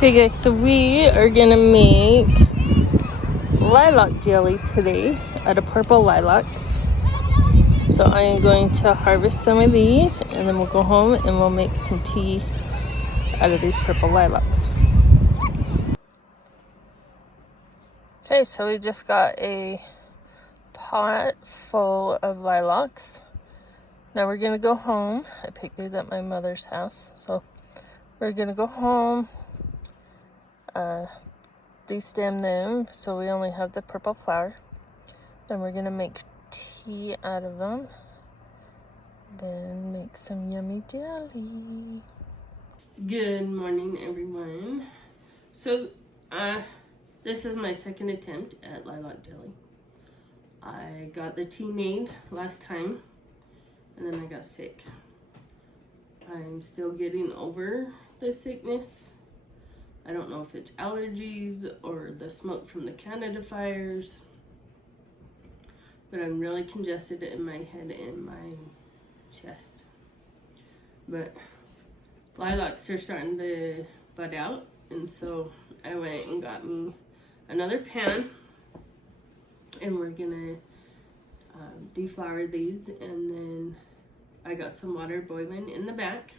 Okay guys, so we are gonna make lilac jelly today out of purple lilacs. So I am going to harvest some of these and then we'll go home and we'll make some tea out of these purple lilacs. Okay, so we just got a pot full of lilacs. Now we're gonna go home. I picked these at my mother's house. So we're gonna go home, destem them so we only have the purple flower. Then we're gonna make tea out of them. Then make some yummy jelly. Good morning, everyone. So, this is my second attempt at lilac jelly. I got the tea made last time, and then I got sick. I'm still getting over the sickness. I don't know if it's allergies or the smoke from the Canada fires, but I'm really congested in my head and my chest. But lilacs are starting to bud out, and so I went and got me another pan, and we're gonna deflower these, and then I got some water boiling in the back,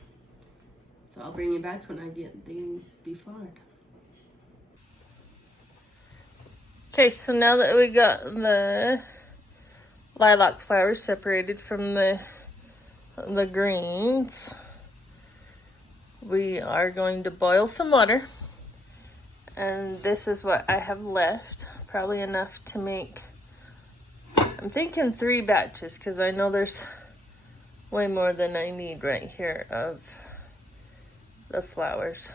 so I'll bring you back when I get these deflowered. Okay, so now that we got the lilac flowers separated from the greens, we are going to boil some water, and this is what I have left, probably enough to make, I'm thinking 3 batches, because I know there's way more than I need right here of the flowers.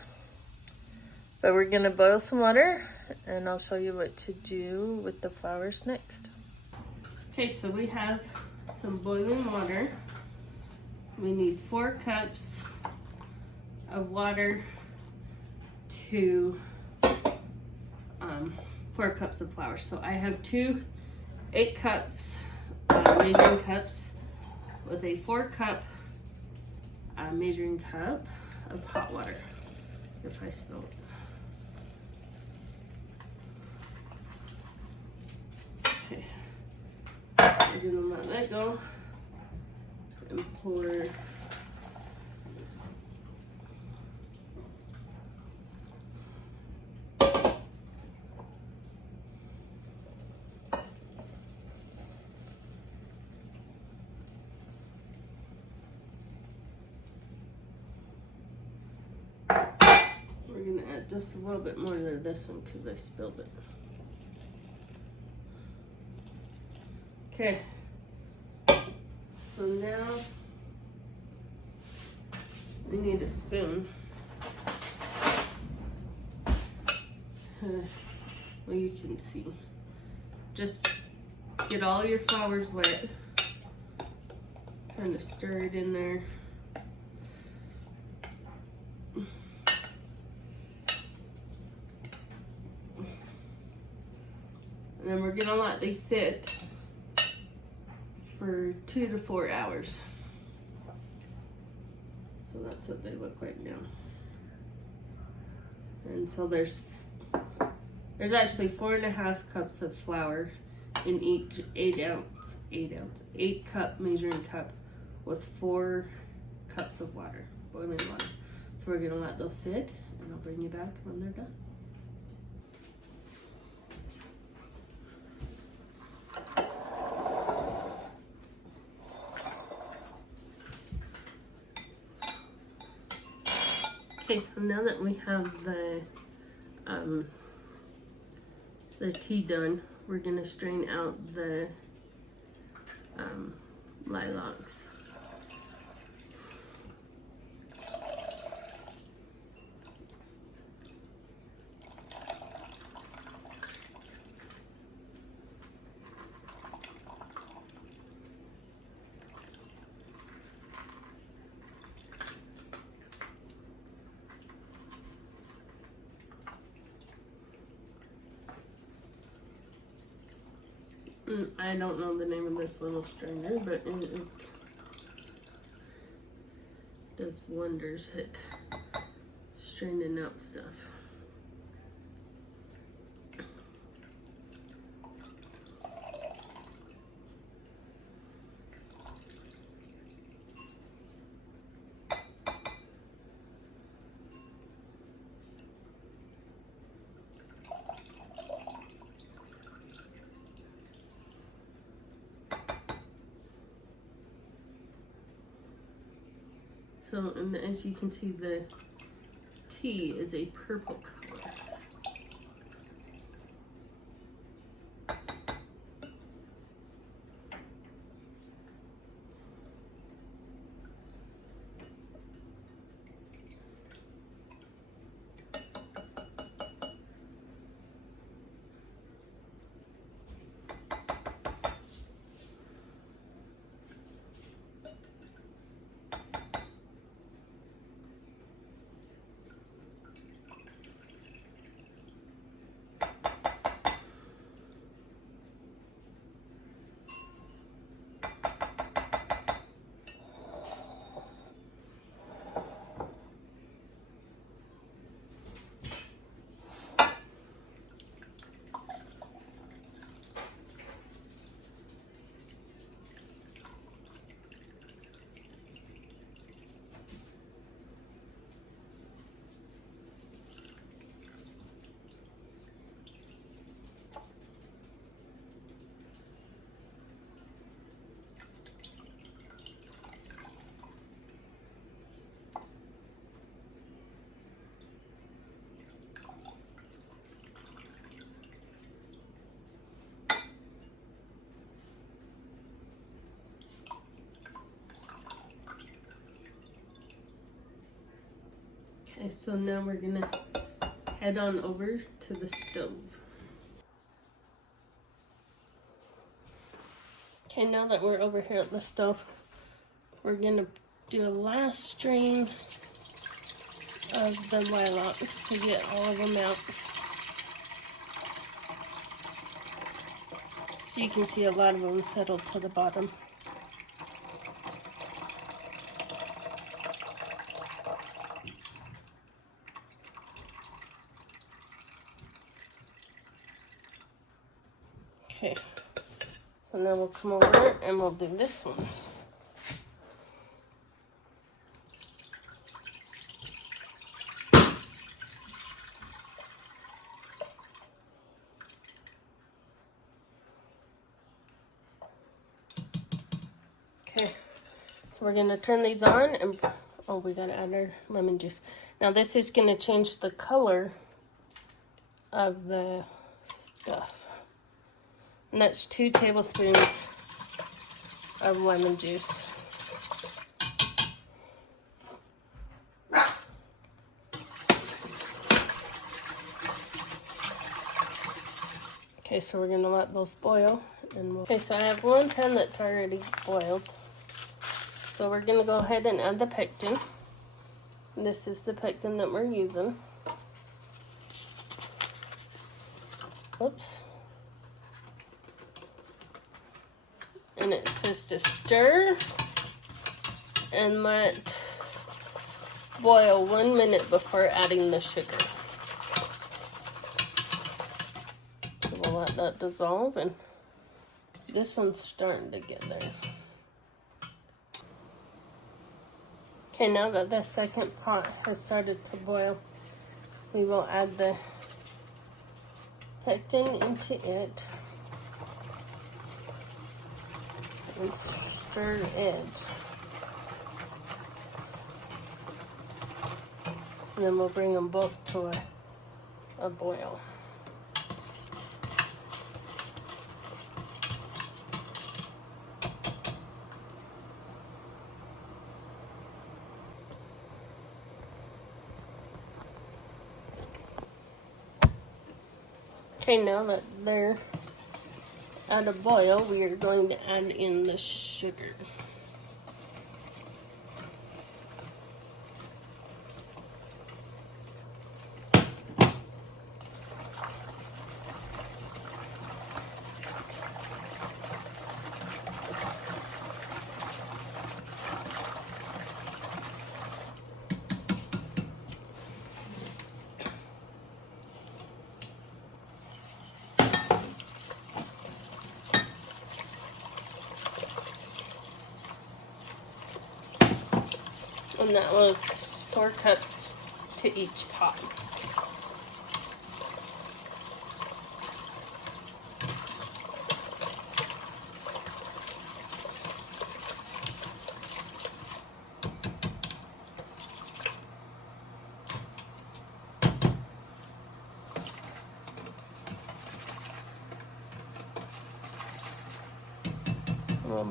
But we're gonna boil some water and I'll show you what to do with the flowers next. Okay, so we have some boiling water. We need 4 cups of water to 4 cups of flowers. So I have 2 8 cups measuring cups with a 4 cup measuring cup of hot water. If I spill it. Okay. We're gonna let that go and pour add just a little bit more to this one because I spilled it. Okay, so now we need a spoon. Well, you can see. Just get all your flowers wet. Kind of stir it in there. And then we're gonna let these sit for 2 to 4 hours. So that's what they look like now. And so there's actually 4.5 cups of flour in each 8 cup measuring cup with 4 cups of water, boiling water. So we're gonna let those sit, and I'll bring you back when they're done. Okay, so now that we have the tea done, we're gonna strain out the lilacs. I don't know the name of this little strainer, but it does wonders at straining out stuff. So, and as you can see, the tea is a purple color. Okay, so now we're gonna head on over to the stove. Okay, now that we're over here at the stove, we're gonna do a last stream of the lilacs to get all of them out. So you can see a lot of them settled to the bottom. Okay, so now we'll come over and we'll do this one. Okay, so we're gonna turn these on and, oh, we gotta add our lemon juice. Now this is gonna change the color of the stuff. And that's 2 tablespoons of lemon juice. Okay, so we're gonna let those boil. And okay, so I have one pan that's already boiled. So we're gonna go ahead and add the pectin. This is the pectin that we're using. Oops. And it says to stir and let boil 1 minute before adding the sugar. So we'll let that dissolve, and this one's starting to get there. Okay, now that the second pot has started to boil, we will add the pectin into it and stir it. And then we'll bring them both to a boil. Okay, now that they're at a boil, we are going to add in the sugar. And that was 4 cups to each pot.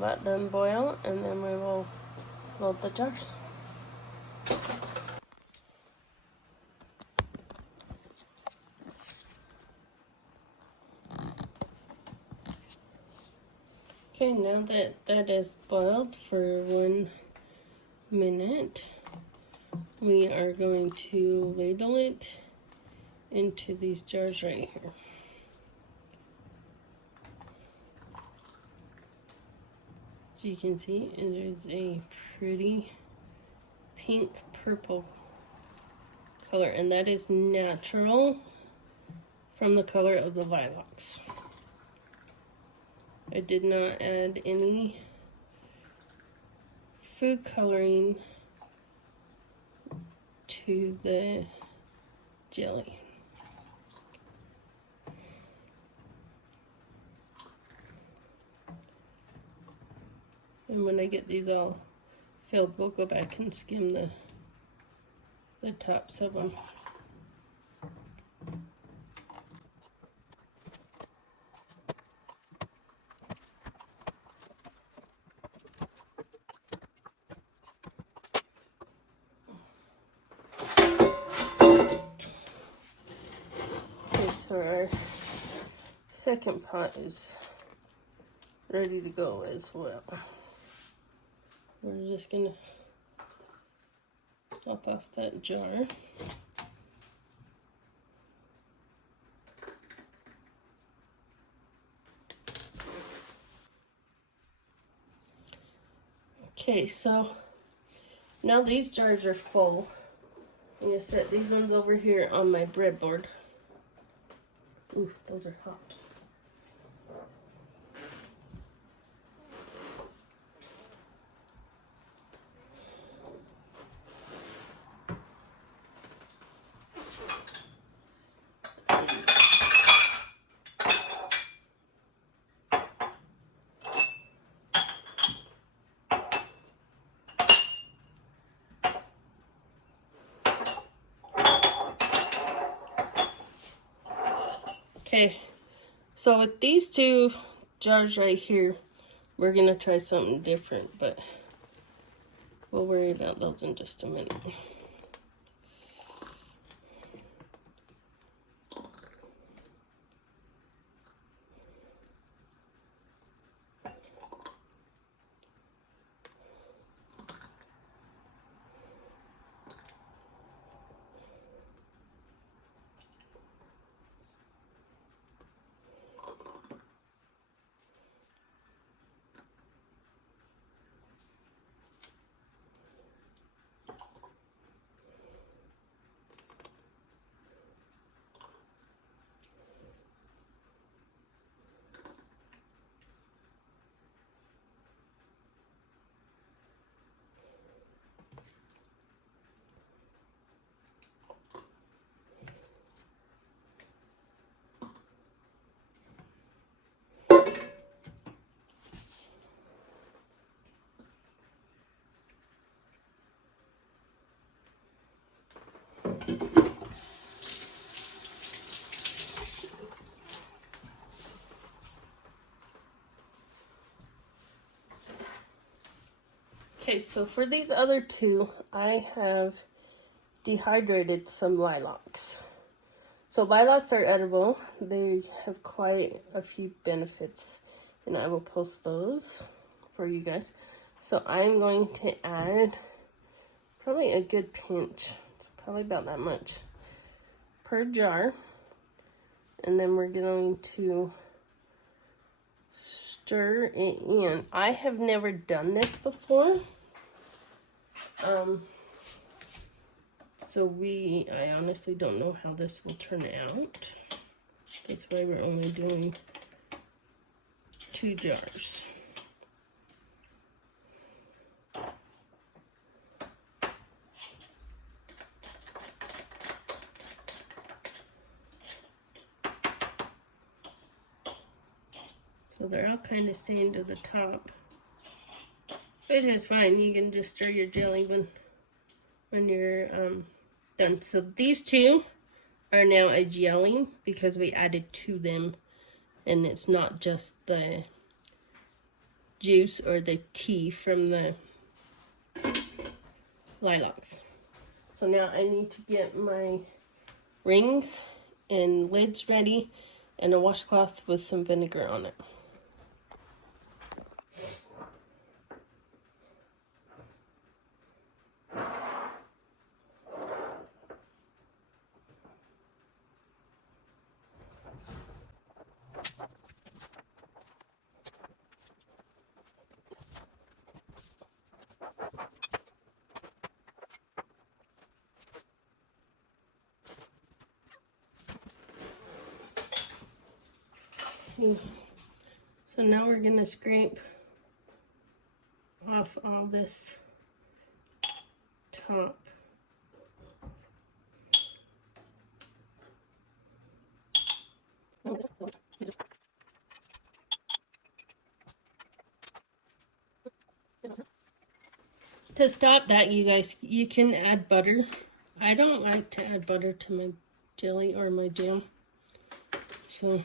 let them boil, and then we will load the jars. Okay, now that that is boiled for 1 minute, we are going to ladle it into these jars right here. So you can see there's a pretty pink purple color, and that is natural from the color of the lilacs. I did not add any food coloring to the jelly. And when I get these all filled, we'll go back and skim the tops of them. Okay, so our second pot is ready to go as well. We're just gonna top off that jar. Okay, so now these jars are full. I'm gonna set these ones over here on my breadboard. Ooh, those are hot. Okay, so with these two jars right here, we're gonna try something different, but we'll worry about those in just a minute. Okay, so for these other two, I have dehydrated some lilacs. So lilacs are edible. They have quite a few benefits, and I will post those for you guys. So I'm going to add probably a good pinch, probably about that much per jar. And then we're going to stir it in. I have never done this before. So I honestly don't know how this will turn out. That's why we're only doing 2 jars. So they're all kind of staying to the top, which is fine. You can just stir your jelly when you're done. So these two are now a jelly because we added to them, and it's not just the juice or the tea from the lilacs. So now I need to get my rings and lids ready and a washcloth with some vinegar on it. So now we're gonna scrape off all this top. To stop that, you guys, you can add butter. I don't like to add butter to my jelly or my jam, so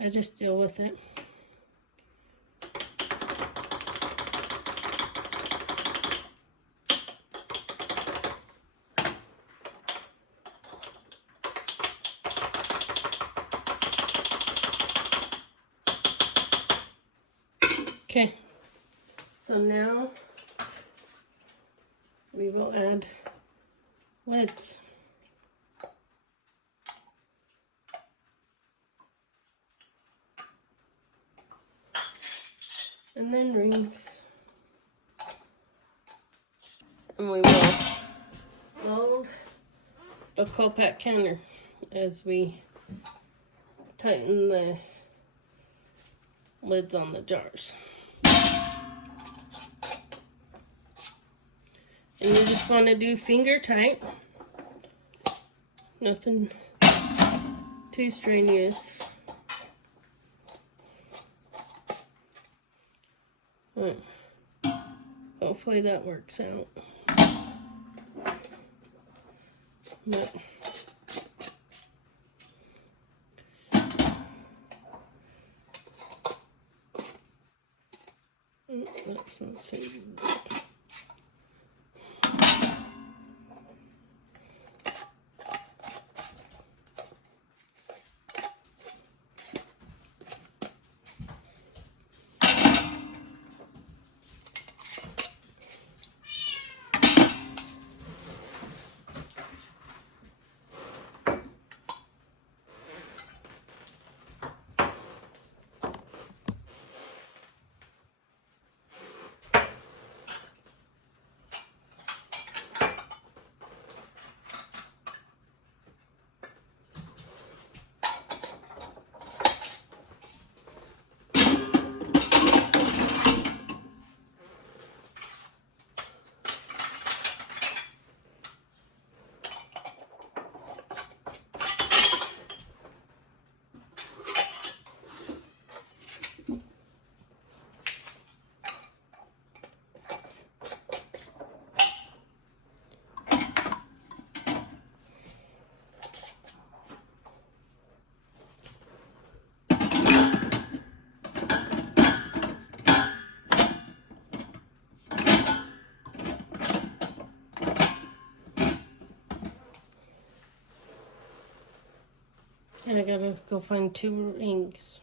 I just deal with it. Okay, so now we will add lids. And then rings. And we will load the Copac counter as we tighten the lids on the jars. And you just want to do finger tight. Nothing too strenuous. Hopefully that works out. But let's not say that. I gotta go find 2 rings.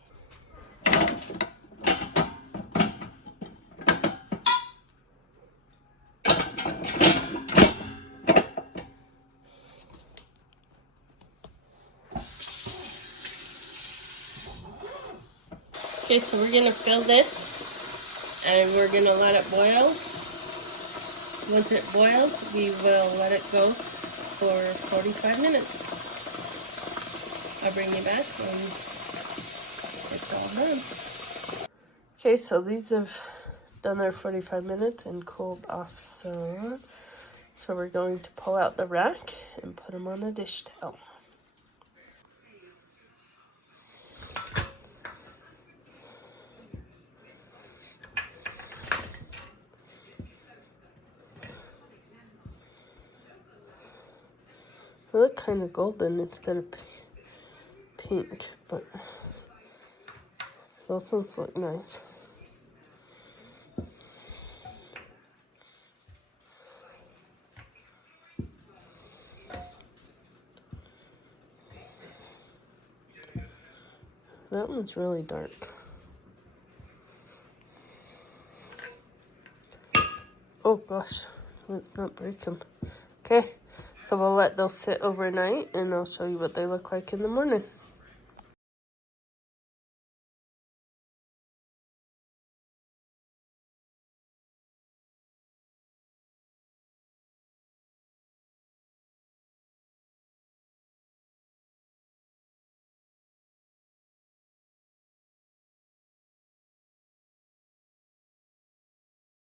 Okay, so we're gonna fill this and we're gonna let it boil. Once it boils, we will let it go for 45 minutes. I'll bring you back when it's all done. Okay, so these have done their 45 minutes and cooled off some. So we're going to pull out the rack and put them on a dish towel. They look kind of golden instead of pink, but those ones look nice. that one's really dark. Oh gosh, let's not break them. Okay, so we'll let those sit overnight and I'll show you what they look like in the morning.